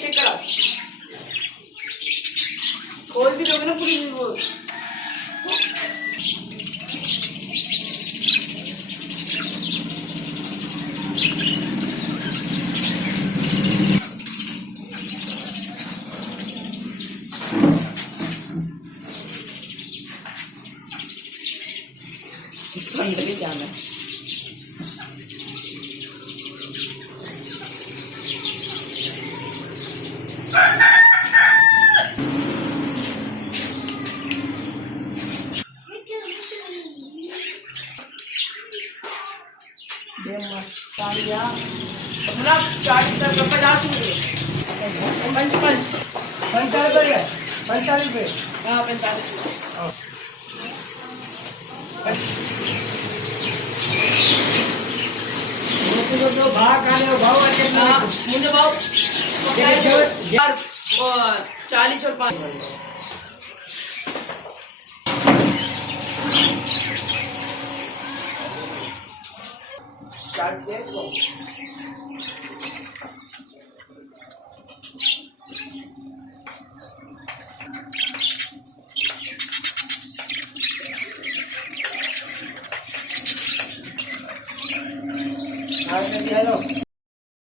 चेक करा खोल भी दोगे ना पूरी वो इसको अंदर ही जाना है अपना 40 तक 50 रुपये पंच पंच 45 रुपये हाँ 45 जो भाव काले भाव हाँ मुझे भाव 40 और 5 चार्ज है इसको हेलो